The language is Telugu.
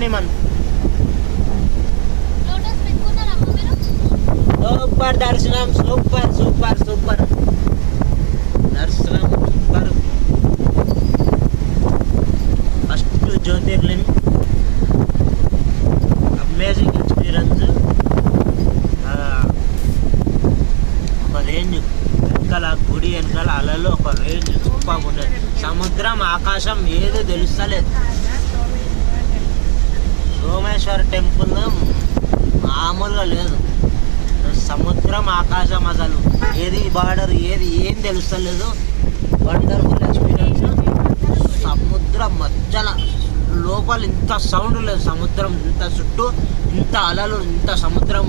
పోనీ మనం. సూపర్ దర్శనం, సూపర్ సూపర్ సూపర్ దర్శనం, super. First Jyotirling, amazing experience. ఒక రేంజ్ వెనకాల, గుడి వెనకాల అలలో ఒక రేంజ్ సూపర్ ఉండేది. సముద్రం ఆకాశం ఏదో తెలుస్తలేదు. సోమేశ్వర టెంపుల్ మామూలుగా లేదు. సముద్రం ఆకాశం అసలు ఏది బార్డర్ ఏం తెలుస్తలేదు. Wonderful experience. సముద్రం మధ్యలో లోపల ఇంత సౌండ్ లేదు. సముద్రం ఇంత చుట్టూ ఇంత అలలు, ఇంత సముద్రం